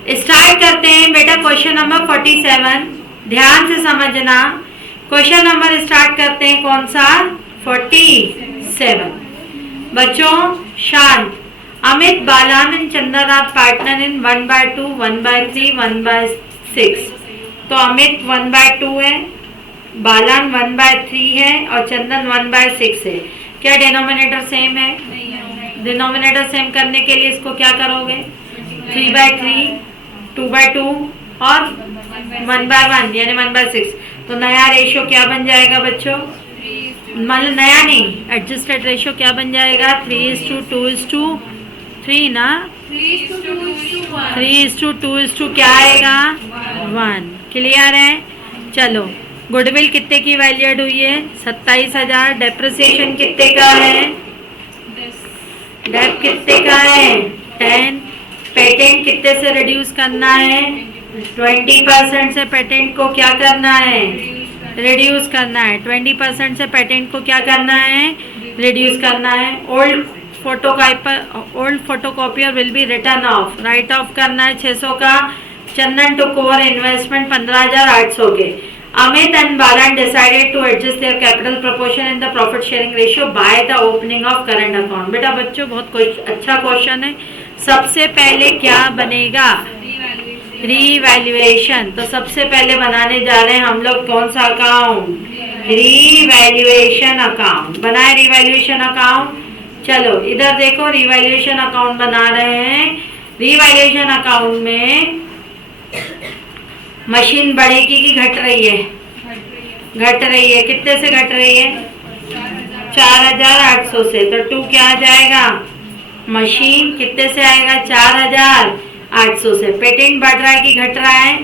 Start करते हैं बेटा क्वेश्चन नंबर 47। ध्यान से समझना। क्वेश्चन नंबर स्टार्ट करते हैं कौन सा? 47। बच्चों शांत। Amit, बालान and Chandranath partner in 1/2, 1/3, 1/6। तो अमित 1/2 है, बालान 1/3 है और चंदन 1/6 है। क्या डिनोमिनेटर सेम है? डिनोमिनेटर सेम करने के लिए इसको क्या करोगे? 3/3, 2/2 और 1/1 यानी 1/6। तो नया रेशियो क्या बन जाएगा बच्चों? मतलब नया नहीं, एडजस्टेड रेशियो क्या बन जाएगा? 3:2:3 ना? 3:2 क्या आएगा? 1। क्लियर है? चलो, गुडविल कितने की वैल्यूड हुई है? 27,000। डेप्रिसिएशन कितने का है? डेप कितने का है? 10। पेटेंट कितने से रिड्यूस करना है? 20% से पेटेंट को क्या करना है? रिड्यूस करना है। 20% से पेटेंट को क्या करना है? रिड्यूस करना है। Old photocopier will be return of, right of करना है 600 का। चंदन टुक ओवर इन्वेस्टमेंट 15,800 के। Amit and Balan decided to adjust their capital proportion in the profit sharing ratio by the opening of current account। बेटा बच्चों बहुत अच्छा question है। सबसे पहले क्या बनेगा? रीवैल्यूएशन। तो सबसे पहले बनाने जा रहे हैं हम लोग कौन सा अकाउंट? Revaluation account. बनाए रीवैल्यूएशन अकाउंट। चलो इधर देखो, रीवैल्यूएशन अकाउंट बना रहे हैं। रीवैल्यूएशन अकाउंट में मशीन बढ़ेगी कि घट रही है? घट रही है। कितने से घट रही है? 4,800 से। तो 2 क्या आ जाएगा? मशीन कितने से आएगा? 4,800 से। पेटेंट बढ़ रहा है कि घट रहा है?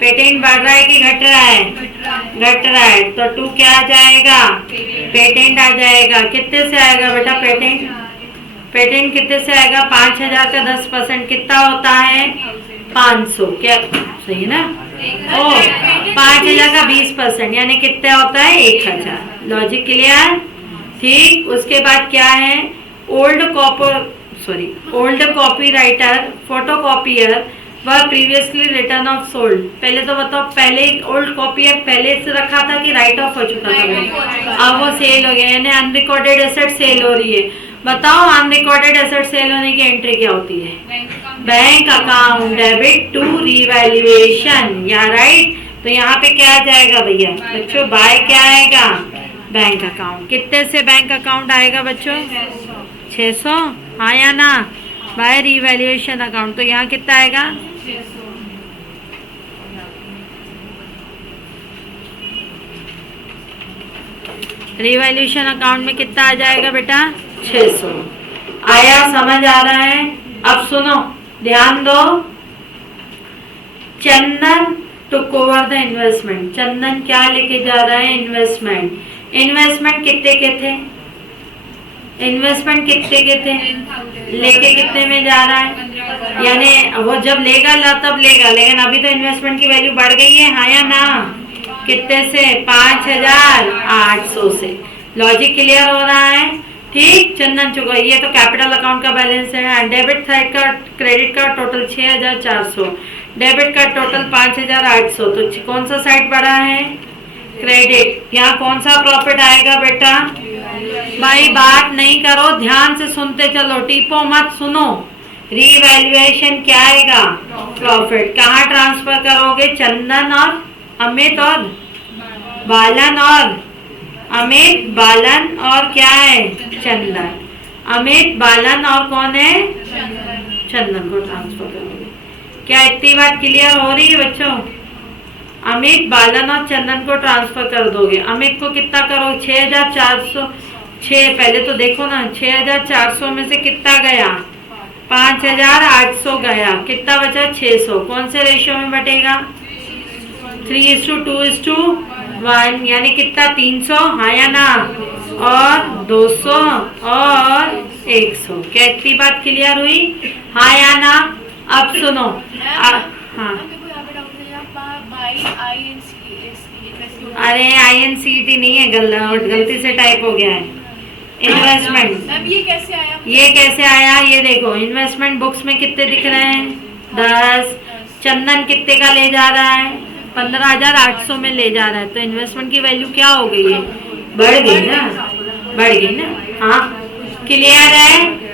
पेटेंट बढ़ रहा है कि घट रहा है? घट रहा है। तो 2 क्या आ जाएगा? पेटेंट आ जाएगा। कितने से आएगा बेटा पेटेंट? पेटेंट कितने से आएगा? 5,000 का 10% कितना होता है? 500। क्या सही है ना? ओ 5,000 का 20% यानी कितना होता है? 1,000। Logic clear? ठीक। उसके बाद क्या है? ओल्ड कॉपीराइटर फोटोकॉपियर वह प्रीवियसली रिटर्न ऑफ सोल्ड। पहले तो बताओ, पहले ओल्ड कॉपियर पहले से रखा था कि राइट ऑफ हो चुका था? अब वो सेल हो गया, यानी अनरिकॉर्डेड एसेट सेल हो रही है। बताओ अनरिकॉर्डेड एसेट सेल होने की एंट्री क्या होती है? Bank account debit to revaluation, या राइट। तो यहाँ पे क्या आ जाएगा भैया बच्चों? बाय क्या आएगा? Bank account. कितने से बैंक अकाउंट आएगा बच्चों? 600। हाँ या ना? By revaluation account. तो यहाँ कितना आएगा? रीवैल्यूएशन अकाउंट में कितना आ जाएगा बेटा? 600। आया? समझ आ रहा है? अब सुनो, ध्यान दो। चंदन टुक ओवर द इन्वेस्टमेंट। चंदन क्या लेके जा रहा है? इन्वेस्टमेंट। इन्वेस्टमेंट कितने के थे? इन्वेस्टमेंट कितने के थे? लेके कितने में जा रहा है? यानी वो जब लेगा तब लेगा, लेकिन अभी तो इन्वेस्टमेंट की वैल्यू बढ़ गई है। हाँ या ना? कितने से? 5,800 से। लॉजिक क्लियर हो रहा है? ठीक। चंदन चुका। ये तो कैपिटल अकाउंट का बैलेंस है। डेबिट साइड का क्रेडिट का टोटल 6,400, डेबिट का टोटल 5,800। तो कौन सा साइड बढ़ा है? क्रेडिट। यहाँ कौन सा प्रॉफिट आएगा बेटा? भाई बात नहीं करो, ध्यान से सुनते चलो, टीपो मत, सुनो। रीवैल्यूएशन क्या आएगा? प्रॉफिट। कहाँ ट्रांसफर करोगे? चंदन और अमित और बालन और अमित, बालन और क्या है? चंदन। अमित, बालन और कौन है? चंदन को ट्रांसफर करोगे। क्या इतनी बात क्लियर हो रही है बच्चों? अमित, बालन और चंदन को ट्रांसफर कर दोगे। अमित को कितना करो? 6,400। 6 पहले तो देखो ना, 6,400 में से कितना गया? 5,800 गया। कितना बचा? 600। कौन से रेशियो में बटेगा? 3:2:1 यानी कितना? 300। हाँ या ना? और 200 और 100। क्या इतनी बात क्लियर हुई? हाँ या ना? अब सुनो। हाँ, अरे INCET नहीं है, गलती से टाइप हो गया है। इन्वेस्टमेंट। ये कैसे आया? ये कैसे आया? ये देखो, इन्वेस्टमेंट बुक्स में कितने दिख रहे हैं? 10। चंदन कितने का ले जा रहा है? 15,800 में ले जा रहा है। तो इन्वेस्टमेंट की वैल्यू क्या हो गई है? बढ़ गई ना, बढ़ गई ना। हाँ, क्लियर है?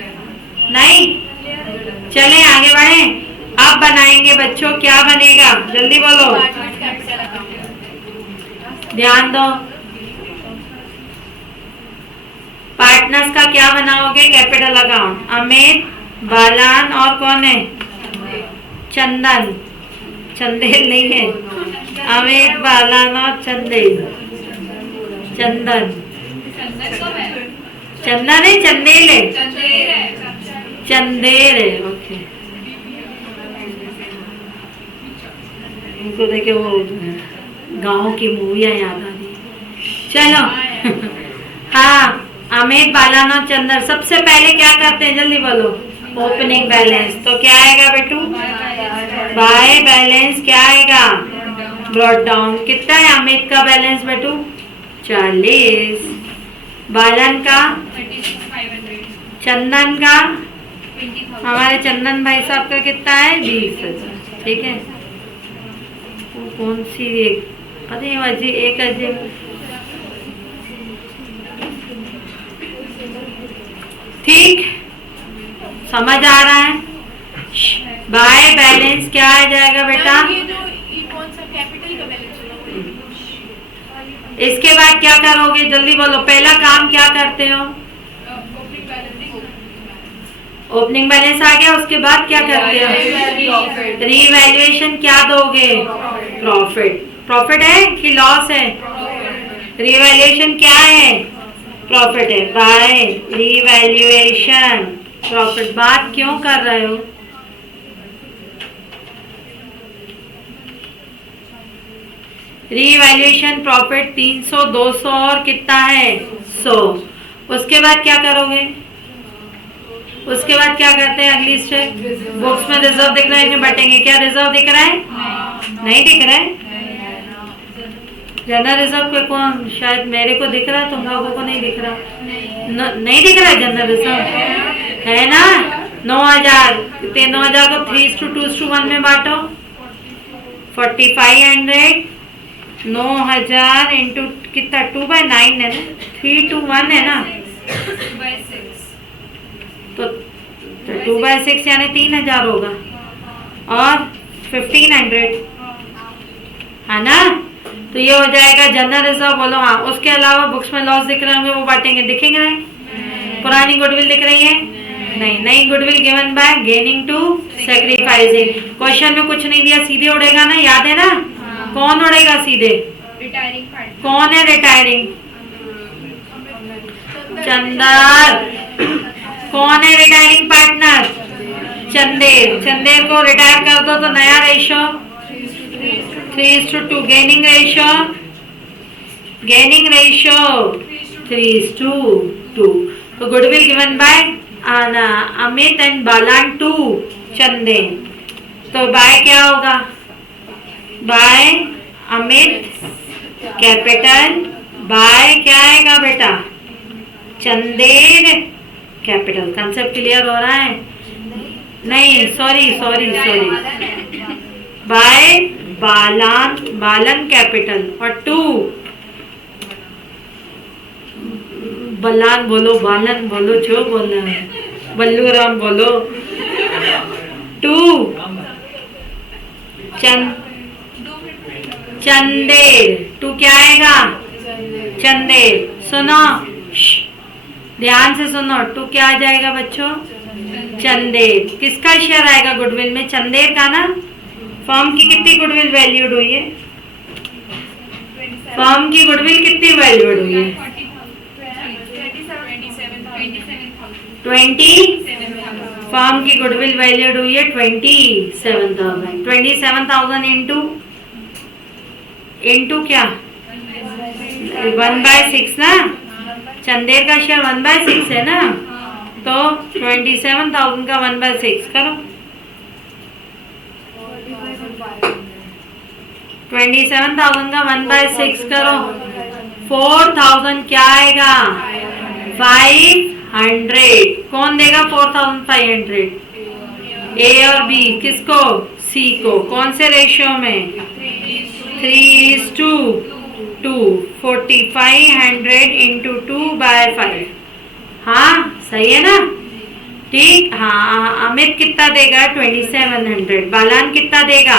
नहीं, चले आगे बढ़े। अब बनाएंगे बच्चों, क्या बनेगा जल्दी बोलो, ध्यान दो। पार्टनर्स का क्या बनाओगे? Capital account. अमित, बालान और कौन है? चंदन, चंदेल नहीं है। अमित, बालान और चंदेल। चंदन, चंदन है, चंदेल है, चंदेर है। ओके, उनको देखे वो गाँव की मूवियाँ याद आ रही। चलो हाँ, अमित, बालान और चंदन सबसे पहले क्या करते हैं जल्दी बोलो? Opening balance. तो क्या आएगा बेटू? बाय बैलेंस क्या आएगा? Brought down. कितना है अमित का बैलेंस बेटू? 40। बालन का? 36,500। चंदन का? हमारे चंदन भाई साहब का कितना है? 20,000। ठीक है, वो कौन सी एक पता नहीं, अजीब एक अजीब। ठीक, समझ आ रहा है? बाय बैलेंस क्या आ जाएगा बेटा? इसके बाद क्या करोगे जल्दी बोलो? पहला काम क्या करते हो? ओपनिंग बैलेंस आ गया, उसके बाद क्या करते हो? रीवैल्यूएशन। क्या दोगे? प्रॉफिट। प्रॉफिट है कि लॉस है? रीवैल्यूएशन क्या है? प्रॉफिट है। By revaluation profit. बात क्यों कर रहे हो? रीवैल्यूएशन प्रॉफिट 300, 200 और कितना है? 100। उसके बाद क्या करोगे? उसके बाद क्या करते हैं? अगली स्टेप, बुक्स में रिजर्व दिख रहा है कि बटेंगे? क्या रिजर्व दिख रहा है? नहीं दिख रहा है। जनरल रिजर्व को कौन, शायद मेरे को दिख रहा है, तुम लोगों को नहीं दिख रहा। नहीं दिख रहा है जनरल रिजर्व, है ना? 9,000। 9,000 को 3:2:1 में बांटो। 4,500 9,000 इंटू कितना? 2/9 है ना, 3:1 है ना, तो 2/6 यानी 3,000 होगा और 1,500 है ना। तो ये हो जाएगा जनरल रिजर्व। बोलो हाँ। उसके अलावा बुक्स में लॉस दिख रहे होंगे, वो बांटेंगे, दिखेंगे नहीं? पुरानी गुडविल दिख रही है? नहीं। नई goodwill given by gaining to sacrificing. Question में कुछ नहीं दिया, सीधे उड़ेगा ना, याद है ना? कौन उड़ेगा सीधे? Retiring partner. कौन है रिटायरिंग? चंदर। कौन है रिटायरिंग पार्टनर? चंदेर। चंदेर को रिटायर कर दो तो नया रेशो 3:2। Gaining ratio 3:2। तो goodwill given by Amit and Balan to Chander. तो बाय क्या होगा? बाय अमित कैपिटल, बाय क्या आएगा बेटा? चंदेर कैपिटल। कंसेप्ट क्लियर हो रहा है? नहीं, सॉरी, बाय बालन कैपिटल और 2 बलान बोलो, बालन बोलो, जो बोलना है, बल्लू राम बोलो। 2 चंदेर। 2 क्या आएगा? चंदेर। सुनो, ध्यान से सुनो। 2 क्या आ जाएगा बच्चों? चंदेर। किसका शेयर आएगा गुडविल में? चंदेर का ना। फर्म की कितनी गुडविल वैल्यूड हुई है? फर्म की गुडविल कितनी वैल्यूड हुई है? 20। फर्म की गुडविल वैल्यूड हुई है 27,000। 27,000 इंटू क्या? 1/6 ना। चंदेर का शेयर 1/6 है ना, तो 27,000 का 1/6 करो। 27,000 का 1/6 करो। 4,000 क्या आएगा? 500। कौन देगा 4,500? ए और बी किसको? सी को। कौन से रेशियो में? 3:2। 4500 इंटू 2/5। हाँ सही है ना? ठीक। हाँ अमित कितना देगा? 2700। बालान कितना देगा?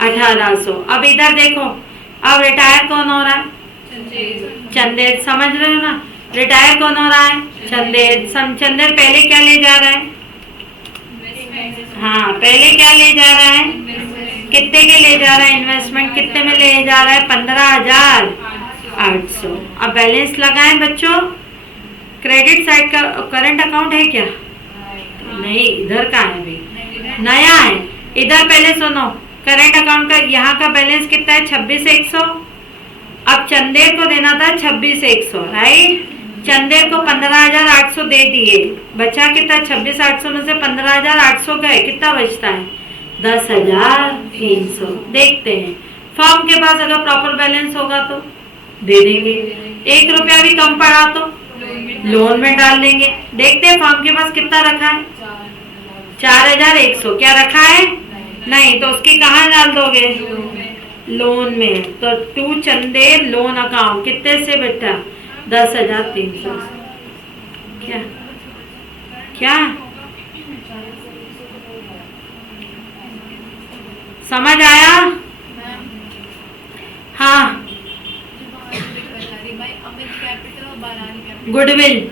1800। अब इधर देखो, अब रिटायर कौन हो रहा है? चंदेर। समझ रहे हो ना? रिटायर कौन हो रहा है? चंदेर। चंदेर पहले क्या ले जा रहा है? हाँ पहले क्या ले जा रहा है? कितने के ले जा रहा है? इन्वेस्टमेंट कितने में ले जा रहा है? 15,800। अब बैलेंस लगाएं बच्चों। क्रेडिट साइड का करंट अकाउंट है क्या? नहीं, इधर का है अभी, नया है। इधर पहले सुनो, करंट अकाउंट का यहाँ का बैलेंस कितना है? 26,100। अब चंदेर को देना था 26,100, राइट? चंदेर को 15,800 दे दिए, बचा कितना? 26,800 में से 15,800 गए, कितना बचता है? 10,300। देखते हैं, फर्म के पास अगर प्रॉपर बैलेंस होगा तो दे देंगे, 1 रुपया भी कम पड़ा तो लोन में डाल देंगे। देखते हैं फर्म के पास कितना रखा है? 4,100। क्या रखा है? नहीं, तो उसकी कहाँ डाल दोगे? लोन में। तो 2 चंदेर लोन अकाउंट कितने से बेटा? 10,300। क्या क्या समझ आया? हाँ। Goodwill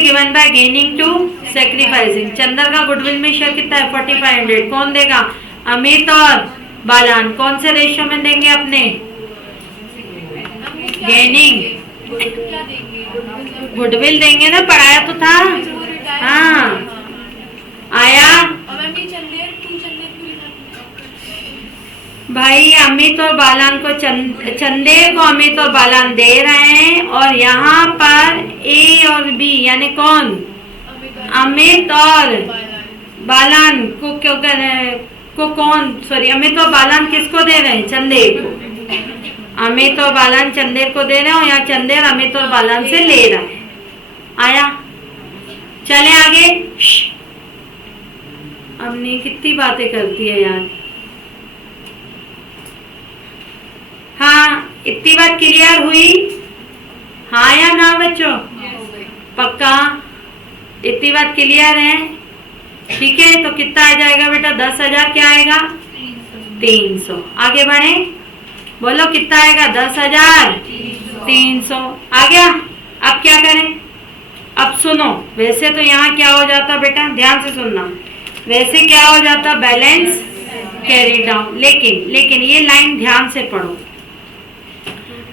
given by gaining to sacrificing. Chander का गुडविल में शेयर कितना है? 4500। कौन देगा? अमित और बालान। कौन से रेशियो में देंगे अपने? गेनिंग। गुडविल देंगे ना, पढ़ाया तो था। हाँ आया भाई। अमित और बालान को चंदेर को अमित और बालान दे रहे हैं, और यहाँ पर ए और बी यानी कौन? अमित और बालान को क्यों कर रहे हैं? अमित और बालान किसको दे रहे हैं? चंदेर को। अमित और बालान चंदेर को दे रहे हो, यहाँ चंदेर अमित और बालान से ले रहा है। आया? चले आगे। अम्मी कितनी बातें करती है यार। हाँ, इतनी बात क्लियर हुई? हाँ या ना बच्चों? पक्का? इतनी बात क्लियर है? ठीक है, तो कितना आ जाएगा बेटा? 10,000 क्या आएगा? 300। आगे बढ़े, बोलो कितना आएगा? 10,300 आ गया। अब क्या करें? अब सुनो, वैसे तो यहाँ क्या हो जाता बेटा, ध्यान से सुनना, वैसे क्या हो जाता? Balance carry down. लेकिन ये लाइन ध्यान से पढ़ो।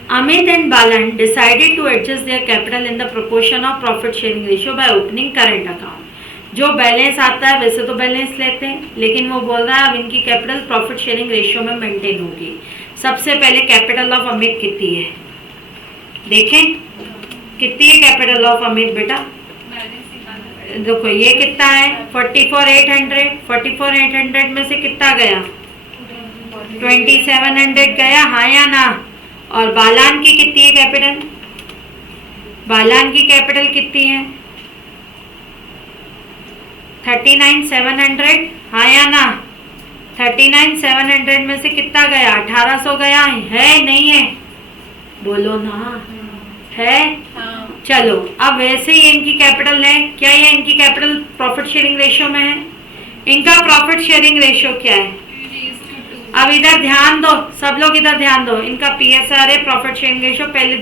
Amit and Balan decided to adjust their capital in the proportion of profit sharing ratio by opening current account. जो बैलेंस आता है वैसे तो बैलेंस लेते हैं, लेकिन वो बोल रहा है अब इनकी कैपिटल प्रॉफिट शेयरिंग रेशियो में मेंटेन होगी। सबसे पहले कैपिटल ऑफ अमित कितनी है? देखें कितनी है कैपिटल ऑफ अमित बेटा? देखो ये कितना है? 44,800। 44,800 में से कितना गया? 2,700 गया। हाँ या ना? और बालान की कितनी है कैपिटल? बालान की कैपिटल कितनी है? 39,700। हाँ या ना? 39,700 में से कितना गया? 1,800 गया है नहीं है? बोलो ना, है? चलो, अब वैसे ही इनकी कैपिटल है क्या? ये इनकी कैपिटल प्रॉफिट शेयरिंग रेशियो में है? इनका प्रॉफिट शेयरिंग रेशियो क्या है? अब इधर ध्यान दो, सब लोग इधर ध्यान दो। इनका पीएसआर है प्रॉफिट शेयरिंग रेशियो, पहले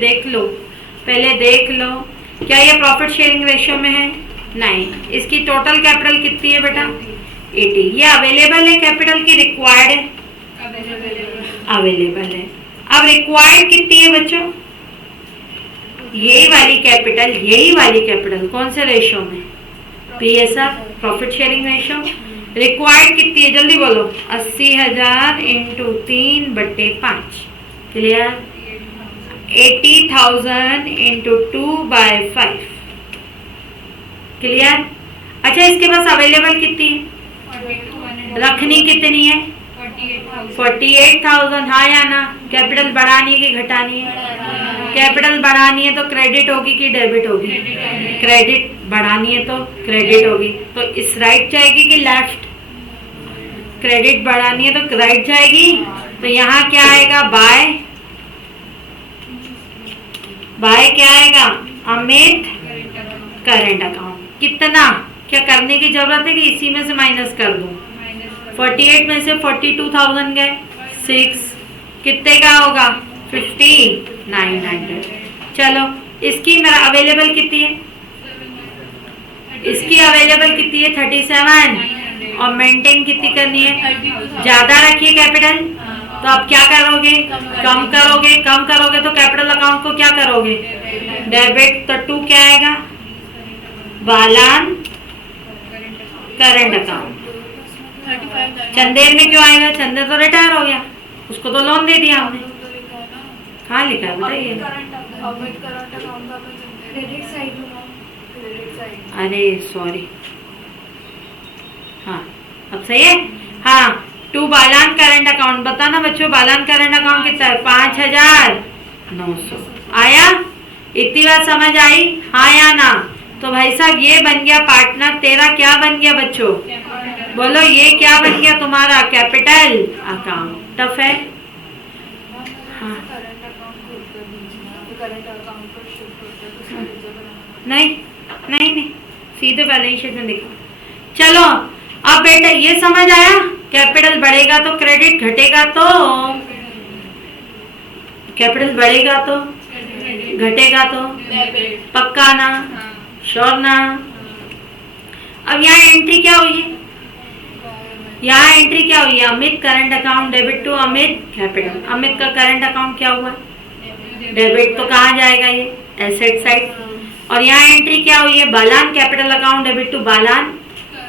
देख लो। क्या ये प्रॉफिट शेयरिंग रेशियो में है? नहीं। इसकी टोटल कैपिटल कितनी है बेटा? 80। ये अवेलेबल है कैपिटल की रिक्वायर्ड है? अवेलेबल है। अब रिक्वायर्ड कितनी है बच्चों? यही वाली कैपिटल कौन से रेशियो में? PSR profit sharing ratio. Required कितनी है? जल्दी बोलो। 80,000 इंटू 3/5। क्लियर? 80,000 इंटू 2/5। क्लियर? अच्छा, इसके पास अवेलेबल कितनी है? रखनी कितनी है? 48,000। हाँ या ना? कैपिटल बढ़ानी है कि घटानी है? कैपिटल बढ़ानी है तो क्रेडिट होगी कि डेबिट होगी? क्रेडिट बढ़ानी है तो क्रेडिट होगी, तो इस राइट जाएगी कि लेफ्ट? क्रेडिट बढ़ानी है तो राइट जाएगी, तो यहाँ क्या आएगा? बाय। बाय क्या आएगा? Amit current account. कितना क्या करने की जरूरत है कि इसी में से माइनस कर दूं? 48 में से 42,000 गए, 6 कितने का होगा? 5900। चलो इसकी मेरा अवेलेबल कितनी है? इसकी अवेलेबल कितनी है? 37। और मेंटेन कितनी करनी है? ज्यादा रखिए कैपिटल, तो आप क्या करोगे? कम करोगे। कम करोगे तो कैपिटल अकाउंट को क्या करोगे? डेबिट। तो 2 क्या आएगा? बालान करंट अकाउंट। चंदेर में क्यों आएगा? चंदेर तो रिटायर हो गया, उसको तो लोन दे दिया हमने। कहाँ लिखा है बताइए? अरे सॉरी, हाँ अब सही है। हाँ 2 बालान करंट अकाउंट। बताना बच्चों, बालान करंट अकाउंट कितना है? 5,900 आया? इतनी बात समझ आई? हाँ या ना? तो भाई साहब ये बन गया पार्टनर तेरा। क्या बन गया बच्चों? बोलो ये क्या बन गया तुम्हारा? Capital account. टफ है? हाँ नहीं नहीं नहीं, सीधे बैलेंस शीट में दिखा। चलो अब बेटा ये समझ आया? कैपिटल बढ़ेगा तो क्रेडिट, घटेगा तो कैपिटल बढ़ेगा तो घटेगा तो पक्का ना? श्योर ना? अब यहाँ एंट्री क्या हुई है? यहाँ एंट्री क्या हुई है? Amit current account debit to Amit capital. Amit का करंट अकाउंट क्या हुआ? डेबिट। तो कहाँ जाएगा ये? Asset side. और यहाँ एंट्री क्या हुई है? Balan capital account debit to Balan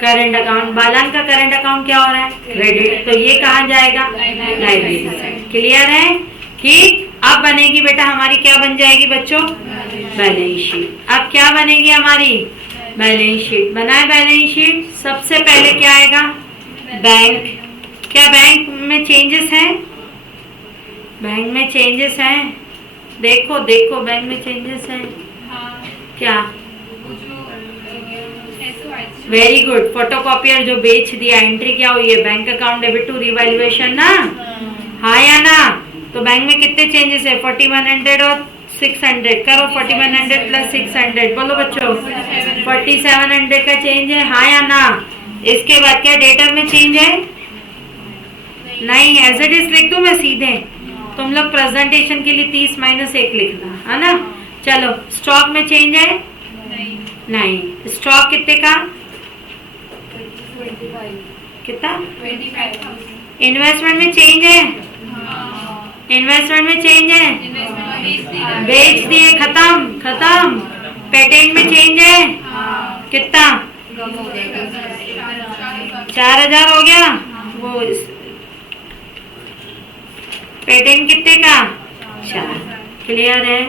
current account. Balan का करंट अकाउंट क्या हो रहा है? क्रेडिट। तो ये कहाँ जाएगा? Liability side. क्लियर है? ठीक। अब बनेगी बेटा हमारी, क्या बन जाएगी बच्चों? Balance sheet. अब क्या बनेगी हमारी? Balance sheet. बनाए बैलेंस शीट। सबसे पहले क्या आएगा? बैंक। क्या बैंक में चेंजेस हैं? बैंक में चेंजेस हैं, देखो देखो बैंक में चेंजेस हैं। क्या? Very good. फोटोकॉपियर जो बेच दिया, एंट्री क्या हुई है? Bank account debit to revaluation ना? हाँ या ना? तो बैंक में कितने चेंजेस है? 4100 और 600। करो 4100 प्लस 600। बोलो बच्चों 4700 का चेंज है। हाँ या ना? इसके बाद क्या डेटर में चेंज है? नहीं, एज इट इज लिख दूं मैं सीधे? तुम लोग प्रेजेंटेशन के लिए 30 - 1 लिखना है ना? चलो स्टॉक में चेंज है? नहीं। स्टॉक कितने का? कितना? इन्वेस्टमेंट में चेंज है? इन्वेस्टमेंट में चेंज है? बेच दिए, खत्म खत्म। पेटेंट में चेंज है? कितना? 4000 हो गया। वो पेटेंट कितने का? 4। क्लियर है?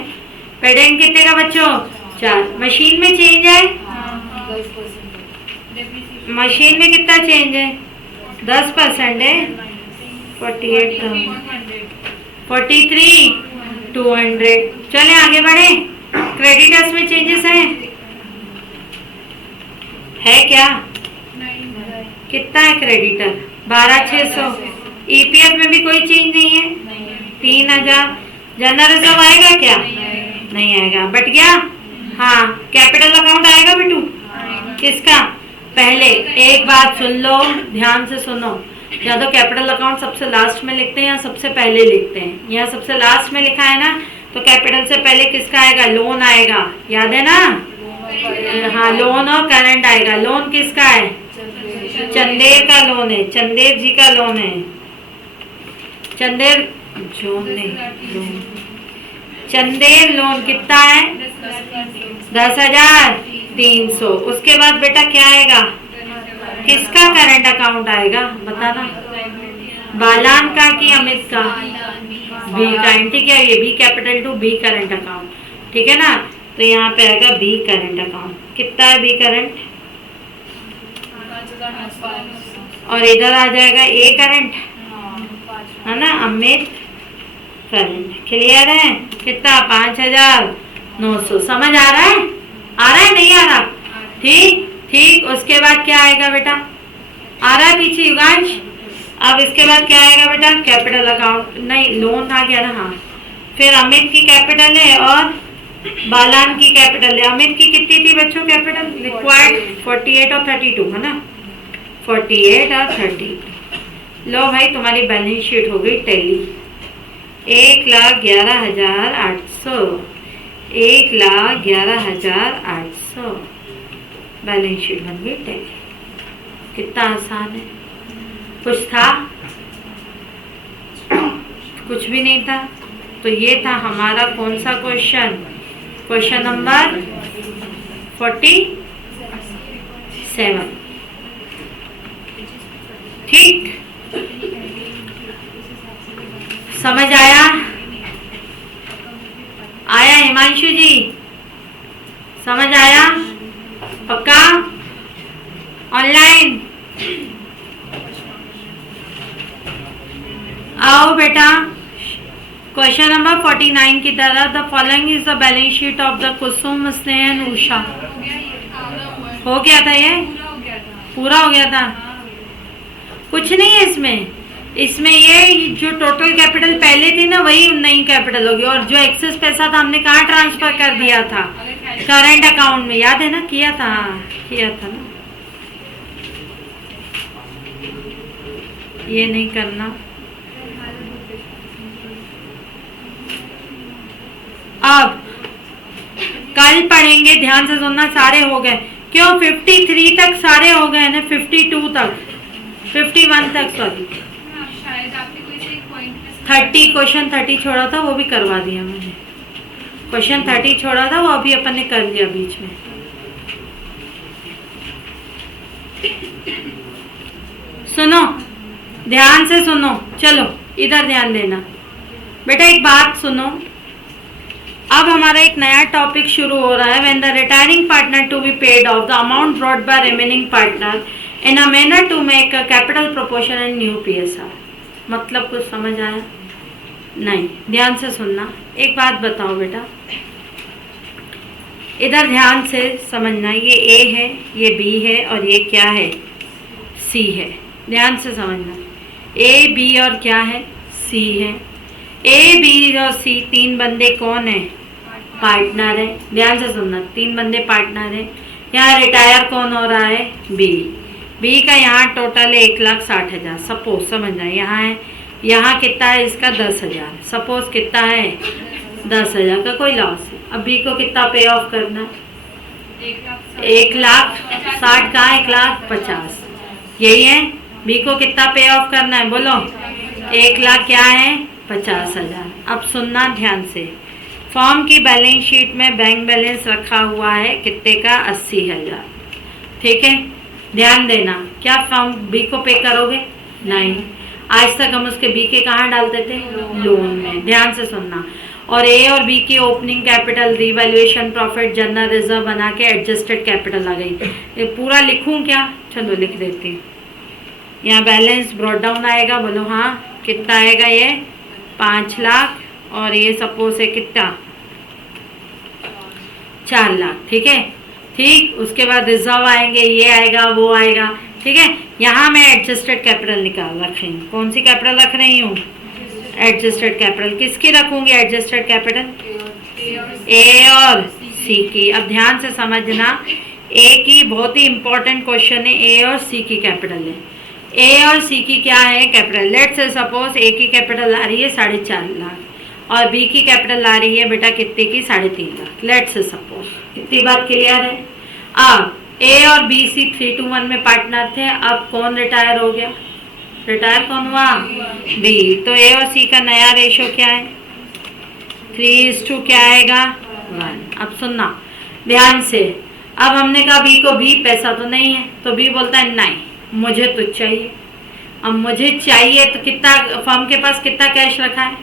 पेटेंट कितने का बच्चों? 4। मशीन में चेंज है? मशीन में कितना चेंज है? 10% है। 48 43 200। चले आगे बढ़े। क्रेडिटर्स में चेंजेस है क्या? कितना है क्रेडिटर? 12,600। ईपीएफ में भी कोई चेंज नहीं है? 3,000। जनरल रिजर्व आएगा क्या? नहीं आएगा। बट गया? हाँ। कैपिटल अकाउंट आएगा बेटू? किसका? पहले एक बात सुन लो, ध्यान से सुनो। या तो कैपिटल अकाउंट सबसे लास्ट में लिखते हैं या सबसे पहले लिखते हैं। यहाँ सबसे लास्ट में लिखा है ना, तो कैपिटल से पहले किसका आएगा? लोन आएगा। याद है ना? हाँ लोन और करंट आएगा। लोन किसका है? चंदेर का लोन है, चंदेर जी का लोन है। चंदेर चंदेर लोन कितना है? 10,300। उसके बाद बेटा क्या आएगा? किसका करंट अकाउंट आएगा? बताना। बालान का कि अमित का? बी का। एंट्री क्या है? B capital to B current account. ठीक है ना? तो यहाँ पे आएगा बी करंट अकाउंट। कितना है बी करंट? और इधर आ जाएगा ए करंट, है ना? अमित करंट। क्लियर है? कितना? 5,900। समझ आ रहा है? आ रहा है नहीं आ रहा? ठीक ठीक। उसके बाद क्या आएगा बेटा, आ रहा है पीछे युगांश? अब इसके बाद क्या आएगा बेटा, कैपिटल अकाउंट, नहीं लोन आ गया ना, हाँ। फिर अमित की कैपिटल है और बालान की कैपिटल है। अमित की कितनी थी बच्चों कैपिटल रिक्वायर्ड? 48 और 32 है ना, 48 और 30। लो भाई तुम्हारी बैलेंस शीट हो गई टैली। 1,11,800, 1,11,800 बैलेंस शीट बन गई टैली। कितना आसान है, कुछ था? कुछ भी नहीं था। तो ये था हमारा कौन सा क्वेश्चन, क्वेश्चन नंबर 47। ठीक, समझ आया? आया हिमांशु जी, समझ आया? पक्का? ऑनलाइन आओ बेटा। क्वेश्चन नंबर 49 की तरह, the following is the balance sheet of the Kusum Sneh and Usha. हो गया था ये, पूरा हो गया था। कुछ नहीं है इसमें, इसमें ये जो टोटल कैपिटल पहले थी ना वही नई कैपिटल होगी, और जो एक्सेस पैसा था हमने कहाँ ट्रांसफर कर दिया था, करंट अकाउंट में, याद है ना? किया था, किया था ना। ये नहीं करना। अब कल पढ़ेंगे, ध्यान से सुनना। सारे हो गए क्यों? 53 तक सारे हो गए ना, 52 तक, 51 तक सॉरी, 30 क्वेश्चन 30 छोड़ा था वो भी करवा दिया मैंने। क्वेश्चन 30 छोड़ा था वो अभी अपन ने कर लिया बीच में। सुनो, ध्यान से सुनो, चलो इधर ध्यान देना बेटा। एक बात सुनो, अब हमारा एक नया टॉपिक शुरू हो रहा है। When the retiring partner to be paid off the amount brought by remaining partner in a manner to make a capital proportion and new PSR. मतलब कुछ समझ आया? नहीं, ध्यान से सुनना। एक बात बताओ बेटा, इधर ध्यान से समझना। ये ए है, ये बी है और ये क्या है, सी है। ध्यान से समझना, ए बी और क्या है, सी है। ए बी और सी तीन बंदे कौन है, पार्टनर है। ध्यान से सुनना, तीन बंदे पार्टनर है। यहाँ रिटायर कौन हो रहा है, बी। बी का यहाँ टोटल है 1,60,000 सपोज, समझना। यहाँ है, यहाँ कितना है इसका 10,000 सपोज, कितना है 10,000 का कोई लॉस है। अब बी को कितना पे ऑफ करना है, 1,60,000 का 1,50,000 यही है। बी को कितना पे ऑफ करना है बोलो, 1,00,000 क्या है 50,000। अब सुनना ध्यान से, फॉर्म की बैलेंस शीट में बैंक बैलेंस रखा हुआ है कितने का, 80,000। ठीक है, ध्यान देना। क्या फॉर्म बी को पे करोगे? नहीं, आज तक हम उसके बी के कहाँ डालते थे, लोन में। ध्यान से सुनना। और ए और बी की opening capital, revaluation, profit, general reserve बना के एडजस्टेड कैपिटल आ गई। ये पूरा लिखूं क्या? चलो लिख देती हूँ। यहाँ बैलेंस ब्रॉट डाउन आएगा, बोलो हाँ। कितना आएगा ये 5 लाख, और ये सपोज है कितना 4 लाख। ठीक है, ठीक। उसके बाद रिजर्व आएंगे, ये आएगा वो आएगा। ठीक है, यहाँ मैं एडजस्टेड कैपिटल निकाल रख रही हूँ। कौन सी कैपिटल रख रही हूँ, एडजस्टेड कैपिटल। किसकी रखूंगी एडजस्टेड कैपिटल, ए और सी की। अब ध्यान से समझना, ए की बहुत ही इंपॉर्टेंट क्वेश्चन है, ए और सी की कैपिटल है। ए और सी की क्या है कैपिटल। लेट्स से सपोज ए की कैपिटल आ रही है 4.5 लाख और बी की कैपिटल आ रही है बेटा कितने की, 3.5 लाख। लेट्स से सपोज, इतनी बात क्लियर है। अब ए और बी सी 3:1 में पार्टनर थे, अब कौन रिटायर हो गया, रिटायर कौन हुआ, बी। तो ए और सी का नया रेशो क्या है, 3:2 क्या आएगा 1। अब सुनना ध्यान से। अब हमने कहा बी को, बी पैसा तो नहीं है, तो बी बोलता है नहीं मुझे तो चाहिए। अब मुझे चाहिए तो कितना, फर्म के पास कितना कैश रखा है,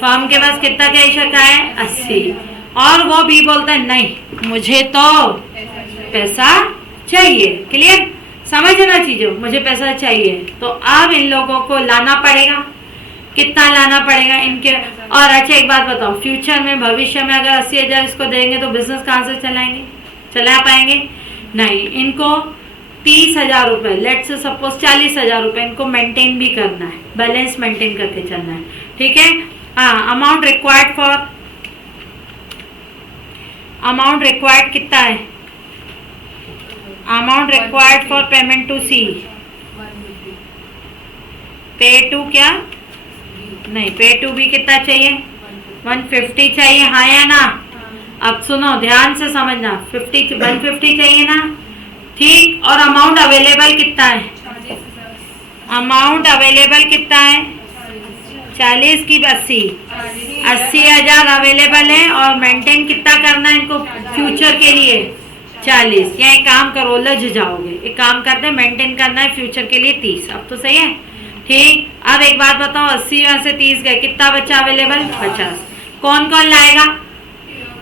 फर्म के पास कितना कैश रखा है 80, और वो भी बोलता है नहीं मुझे तो पैसा चाहिए। क्लियर, समझना चीजों, मुझे पैसा चाहिए। तो अब इन लोगों को लाना पड़ेगा, कितना लाना पड़ेगा इनके। और अच्छा एक बात बताओ, फ्यूचर में भविष्य में अगर 80,000 इसको देंगे तो बिजनेस कहाँ से चलाएंगे, चला पाएंगे नहीं। इनको 30,000 रुपये, लेट्स सपोज 40,000 रुपये इनको मेंटेन भी करना है, बैलेंस मेंटेन करके चलना है, ठीक है। हाँ, अमाउंट रिक्वायर्ड कितना है? Amount required for payment to C, pay to क्या नहीं, पे टू भी कितना चाहिए? 150 चाहिए, हाँ या ना? अब सुनो ध्यान से समझना, 150 चाहिए ना, ठीक। और अमाउंट अवेलेबल कितना है? अमाउंट अवेलेबल कितना है? 40 की 80,000 अवेलेबल है, और मेंटेन कितना करना है इनको फ्यूचर के लिए? 40। या एक काम करो, लज जाओगे, एक काम करते हैं, मेंटेन करना है फ्यूचर के लिए 30। अब तो सही है, ठीक। अब एक बात बताओ, 80 में से 30 गए, कितना बचा अवेलेबल? 50। कौन कौन लाएगा?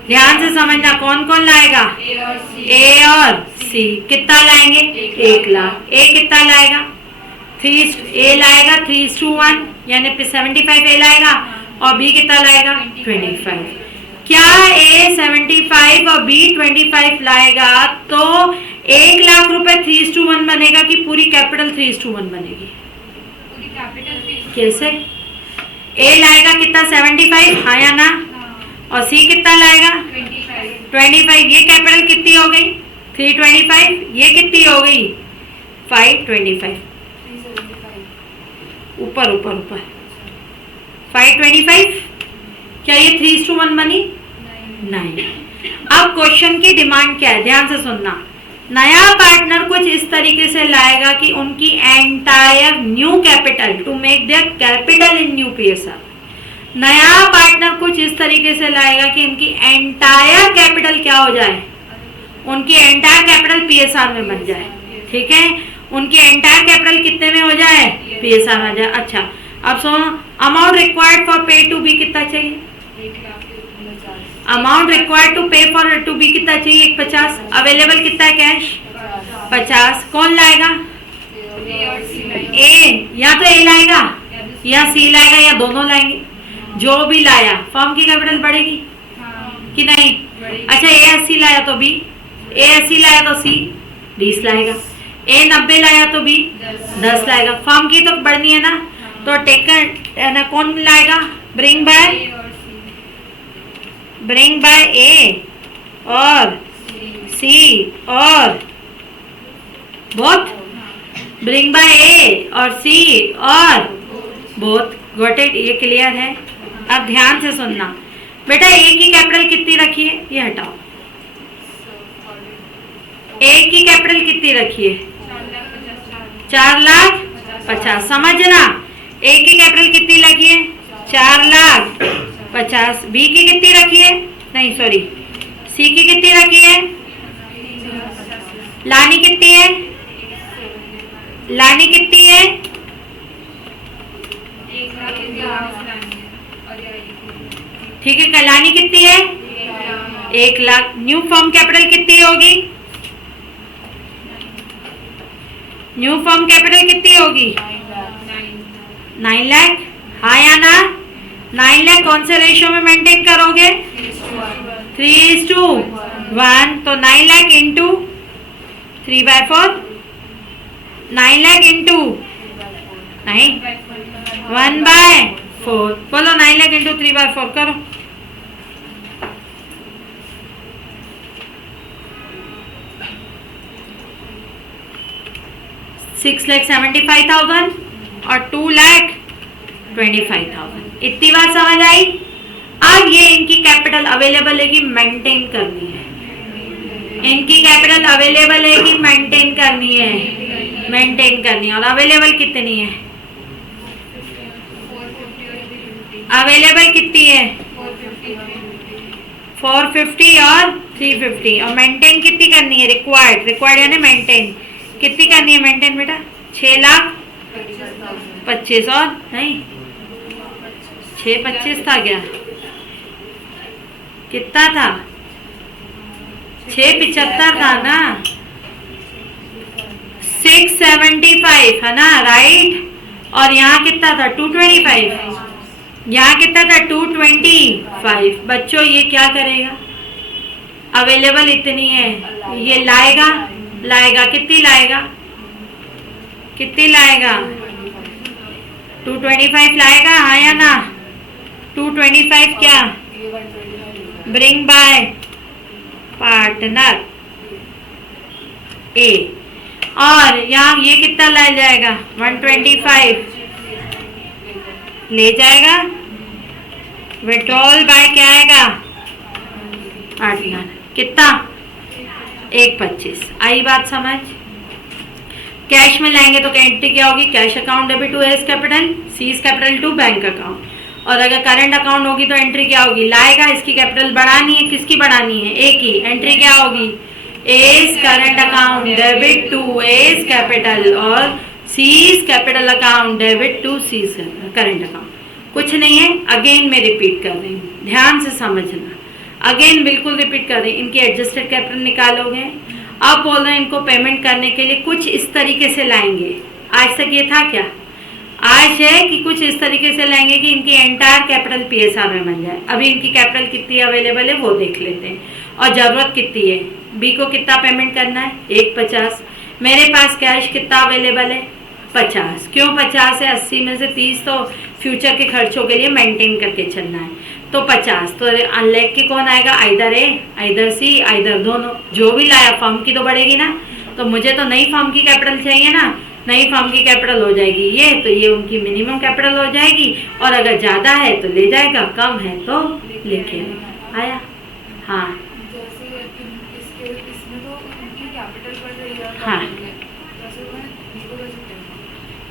ध्यान से समझना, कौन कौन लाएगा? ए और सी। कितना लाएंगे? 1 लाख। ए कितना लाएगा? ए लाएगा 3:1, यानी 75 ए लाएगा, और बी कितना लाएगा? 25। क्या ए 75 और बी 25 लाएगा तो 1 लाख रुपए 3:1 बनेगा कि पूरी कैपिटल 3:1 बनेगी? कैसे? ए लाएगा कितना? 75, हाँ या ना? और सी कितना लाएगा? 25। ये कैपिटल कितनी हो गई? 325। ये कितनी हो गई? 525। ऊपर ऊपर ऊपर 525। क्या ये 3:1 बनी? नहीं। अब क्वेश्चन की डिमांड क्या है, ध्यान से सुनना। नया पार्टनर कुछ इस तरीके से लाएगा कि उनकी entire new capital to make their capital in new PSR. नया पार्टनर कुछ इस तरीके से लाएगा कि इनकी एंटायर कैपिटल क्या हो जाए? उनकी एंटायर कैपिटल पीएसआर में बन जाए, ठीक है। उनकी एंटायर कैपिटल कितने में हो जाए? पीएसआर में आ जाए। अच्छा, अब सुनो, amount required for pay to be कितना चाहिए? Amount required to pay for to be कितना चाहिए? 150। अवेलेबल कितना है कैश? 50। कौन लाएगा? ए, या तो ए लाएगा या सी लाएगा या दोनों लाएंगे। जो भी लाया, फर्म की कैपिटल बढ़ेगी कि नहीं? अच्छा, ए 80 लाया तो बी, ए 80 लाया तो सी 20 लाएगा, ए 90 लाया तो बी 10 लाएगा। फर्म की तो बढ़नी है ना, तो टेकन ना, कौन लाएगा? ब्रिंग बाय ए और सी और बोथ, ब्रिंग बाय ए और सी और बोथ। Got it? ये क्लियर है? अब ध्यान से सुनना बेटा, ए की कैपिटल कितनी रखी है? ये हटाओ, ए की कैपिटल कितनी रखी है? 4,50,000। समझना, ए की कैपिटल कितनी रखी है? 4,50,000। बी की कितनी रखी है? नहीं सॉरी, सी की कितनी रखी है? लानी कितनी है? लानी कितनी है? ठीक है, कलानी कितनी है? 1 लाख। न्यू फर्म कैपिटल कितनी होगी? न्यू फर्म कैपिटल कितनी होगी? 9 लाख। हाँ या ना? 9 लाख कौन से रेशियो में मेंटेन करोगे? 3:1। तो 9 लाख इंटू 3/4, 9 लाख इंटू नहीं 1/4। बोलो 9 लाख इंटू 3/4 करो। 6,75,000 और 2,25,000। इतनी बात समझ आई? अब ये इनकी कैपिटल अवेलेबल है कि मेंटेन करनी है? इनकी कैपिटल अवेलेबल है कि मेंटेन करनी है? मेंटेन करनी है। और अवेलेबल कितनी है? अवेलेबल कितनी है? 450 और 350। और मेंटेन कितनी करनी है? रिक्वायर्ड यानी मेंटेन कितनी करनी है? मेंटेन बेटा 6,25,000 और नहीं 625 था क्या? कितना था? 675 था ना? 675 है ना, राइट। और यहाँ कितना था? 225। यहाँ कितना था? 225। बच्चों ये क्या करेगा? अवेलेबल इतनी है, ये लाएगा लाएगा कितनी लाएगा, कितनी लाएगा 225 लाएगा, हाँ या ना। 225 क्या, ब्रिंग बाय पार्टनर ए, और यहाँ ये कितना ले जाएगा 125 ले जाएगा। विड्रॉल बाय क्या आएगा पार्टनर, कितना 125। आई बात समझ। कैश में लाएंगे तो एंट्री क्या होगी, cash account debit to S capital, C is capital to bank account. और अगर करंट अकाउंट होगी तो एंट्री क्या होगी, लाएगा, इसकी कैपिटल बढ़ानी है, किसकी बढ़ानी है, ए की। एंट्री क्या होगी, S current account debit to S capital और C's capital account debit to C's current account. कुछ नहीं है, अगेन मैं रिपीट कर रही हूँ, ध्यान से समझना। अगेन बिल्कुल रिपीट कर रही हूँ, इनकी एडजस्टेड कैपिटल निकालोगे। अब बोल रहे हैं इनको पेमेंट करने के लिए कुछ इस तरीके से लाएंगे। आज तक ये था क्या, आज है कि कुछ इस तरीके से लाएंगे कि इनकी एंटायर कैपिटल पीएसआर में बन जाए। अभी इनकी कैपिटल कितनी अवेलेबल है वो देख लेते हैं, और ज़रूरत कितनी है। बी को कितना पेमेंट करना है 150। मेरे पास कैश कितना अवेलेबल है 50। क्यों 50 है, 80 में से 30 तो फ्यूचर के खर्चों के लिए मेंटेन करके चलना है, तो 50। तो अनलेग के कौन आएगा, आइदर ए आइदर सी आइदर दोनों, जो भी लाया। फर्म की तो बढ़ेगी ना, तो मुझे तो नई फर्म की कैपिटल चाहिए ना, नई फर्म की कैपिटल हो जाएगी ये, तो ये उनकी मिनिमम कैपिटल हो जाएगी। और अगर ज़्यादा है तो ले जाएगा, कम है तो लेके आया। हाँ हाँ,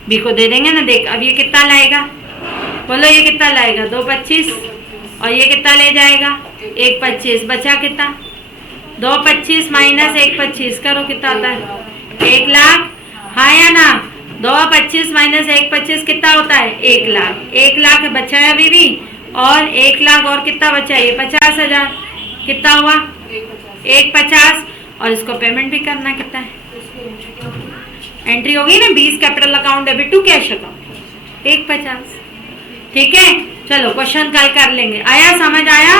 बी को दे देंगे ना। देख अब ये कितना लाएगा, बोलो ये कितना लाएगा 225, और ये कितना ले जाएगा 125। बचा कितना 225 माइनस 125 करो, कितना आता है 1 लाख। हाँ या ना, 225 माइनस 125 कितना होता है 1 लाख। 1 लाख बचा है अभी भी, और 1 लाख और कितना बचा है, ये 50,000। कितना हुआ 150, और इसको पेमेंट भी करना कितना है, एंट्री होगी ना 20 capital account debit to cash account 150। ठीक है, चलो क्वेश्चन कल कर लेंगे। आया समझ आया।